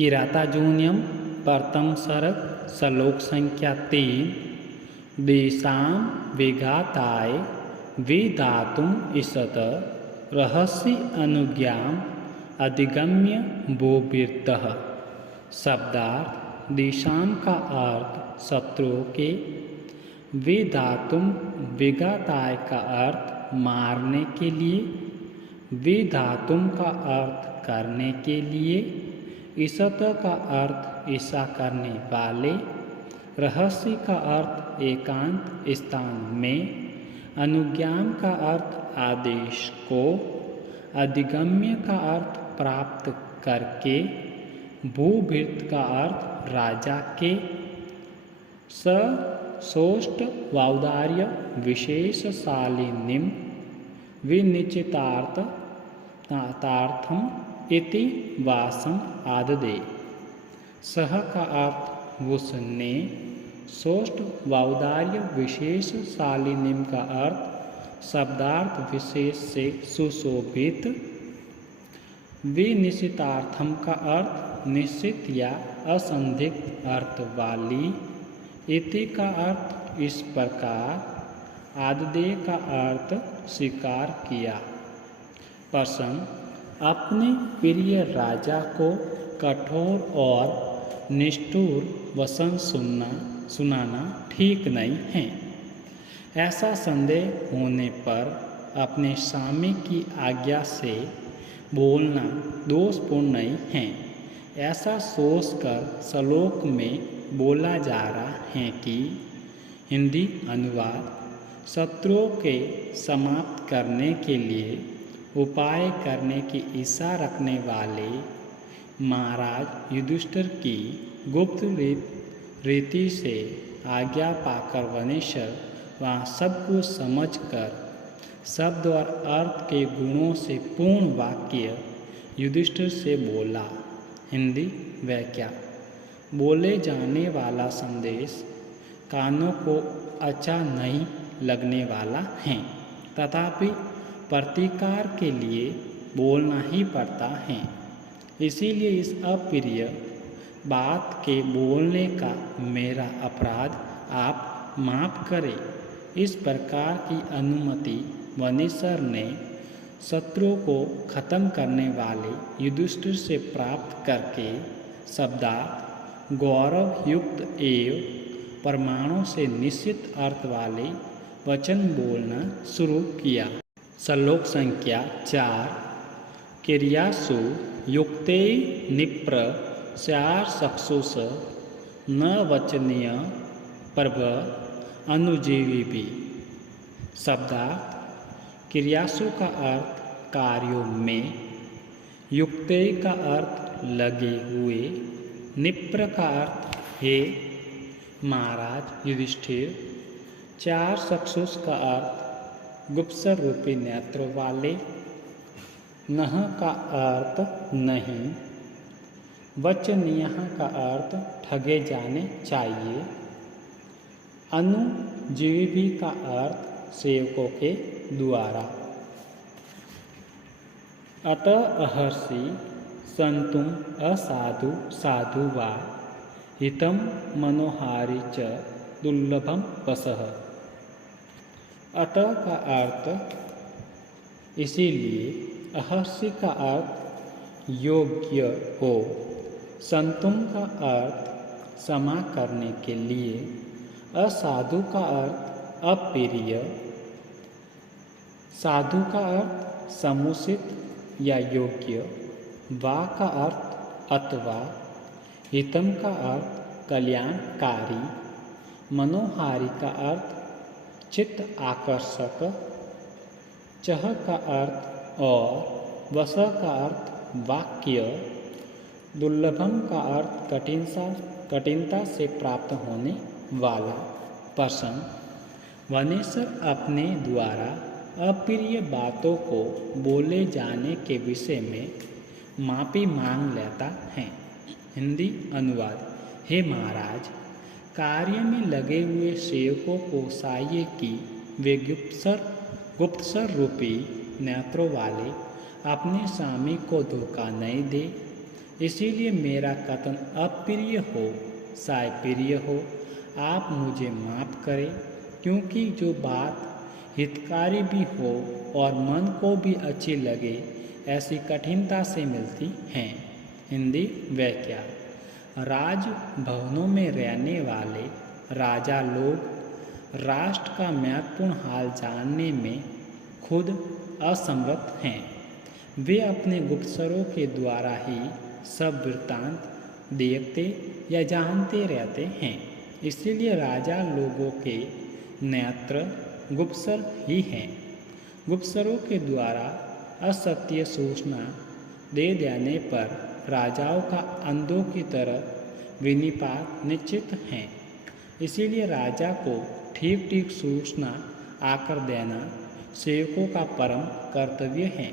किराताजून्यम प्रथम सर्ग श्लोक संख्या 3। देशां विघाताय विधातुम ईषत रहस्य अनुज्ञाम अधिगम्य भूभिर्तः। शब्दार्थ दिशां का अर्थ शत्रुओं के, विधातुम विघाताय का अर्थ मारने के लिए, विधातुम का अर्थ करने के लिए, ईषत का अर्थ ईसा करने वाले, रहस्य का अर्थ एकांत स्थान में, अनुज्ञान का अर्थ आदेश को, अधिगम्य का अर्थ प्राप्त करके, भूभृत का अर्थ राजा के, सोष्ट वाउदार्य विशेषशालिनीम विनिश्चितार्थ तार्थम इति वासम आददे। सह का अर्थ उसने, सोष्ट वाउदार्य विशेषशालिनीम का अर्थ शब्दार्थ विशेष से सुशोभित, विनिश्चितार्थम का अर्थ निश्चित या असंदिग्ध अर्थ वाली, इति का अर्थ इस प्रकार, आददे का अर्थ स्वीकार किया। प्रश्न, अपने प्रिय राजा को कठोर और निष्ठुर वचन सुनाना ठीक नहीं है। ऐसा संदेह होने पर अपने स्वामी की आज्ञा से बोलना दोषपूर्ण नहीं है। ऐसा सोचकर श्लोक में बोला जा रहा है कि हिंदी अनुवाद, शत्रुओं के समाप्त करने के लिए उपाय करने की इच्छा रखने वाले महाराज युधिष्ठिर की गुप्त रीति से आज्ञा पाकर वनेश्वर वहाँ सब कुछ समझकर शब्द और अर्थ के गुणों से पूर्ण वाक्य युधिष्ठिर से बोला। हिंदी व्याख्या, बोले जाने वाला संदेश कानों को अच्छा नहीं लगने वाला है, तथापि प्रतिकार के लिए बोलना ही पड़ता है। इसीलिए इस अप्रिय बात के बोलने का मेरा अपराध आप माफ़ करें। इस प्रकार की अनुमति वनेश्वर ने शत्रुओं को खत्म करने वाले युधिष्ठिर से प्राप्त करके शब्दार्थ गौरव युक्त एवं प्रमाणों से निश्चित अर्थ वाले वचन बोलना शुरू किया। श्लोक संख्या 4। क्रियासु युक्ते निप्र स्यार चक्षुष न वचनीय पर्व अनुजीवी भी। शब्दार्थ क्रियासु का अर्थ कार्यों में, युक्ते का अर्थ लगे हुए, निप्र का अर्थ हे महाराज युधिष्ठिर, चार चक्षुष का अर्थ गुप्सर रूपी नेत्रों वाले, नह का अर्थ नहीं, वचनीय का अर्थ ठगे जाने चाहिए, अनुजीवी का अर्थ सेवकों के द्वारा। अतः अहर्षि संतुम असाधु साधु वा हितम मनोहारी च दुर्लभम वसः। अतः का अर्थ इसीलिए, अहर्षि का अर्थ योग्य हो, संतुम का अर्थ क्षमा करने के लिए, असाधु का अर्थ अप्रिय, साधु का अर्थ समुचित या योग्य, वा का अर्थ अथवा, हितम का अर्थ कल्याणकारी, मनोहारी का अर्थ चित्त आकर्षक, चह का अर्थ और, वस का अर्थ वाक्य, दुर्लभम का अर्थ कठिनता से प्राप्त होने वाला। प्रश्न, वनेश्वर अपने द्वारा अप्रिय बातों को बोले जाने के विषय में माफी मांग लेता है। हिंदी अनुवाद, हे महाराज, कार्य में लगे हुए सेवकों को चाहिए कि वे गुप्तसर रूपी नेत्रों वाले अपने स्वामी को धोखा नहीं दे, इसीलिए मेरा कथन अप्रिय हो चाहे प्रिय हो, आप मुझे माफ़ करें, क्योंकि जो बात हितकारी भी हो और मन को भी अच्छी लगे, ऐसी कठिनता से मिलती हैं। हिंदी व्याख्या। राज भवनों में रहने वाले राजा लोग राष्ट्र का महत्वपूर्ण हाल जानने में खुद असमर्थ हैं। वे अपने गुप्तचरों के द्वारा ही सब वृत्तांत देखते या जानते रहते हैं। इसीलिए राजा लोगों के नेत्र गुप्तचर ही हैं। गुप्तचरों के द्वारा असत्य सूचना दे देने पर राजाओं का अंधों की तरह विनिपात निश्चित है। इसीलिए राजा को ठीक ठीक सूचना आकर देना सेवकों का परम कर्तव्य है।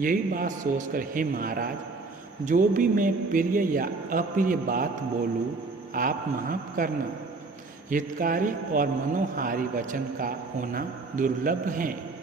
यही बात सोचकर हे महाराज, जो भी मैं प्रिय या अप्रिय बात बोलूँ, आप माफ़ करना। हितकारी और मनोहारी वचन का होना दुर्लभ है।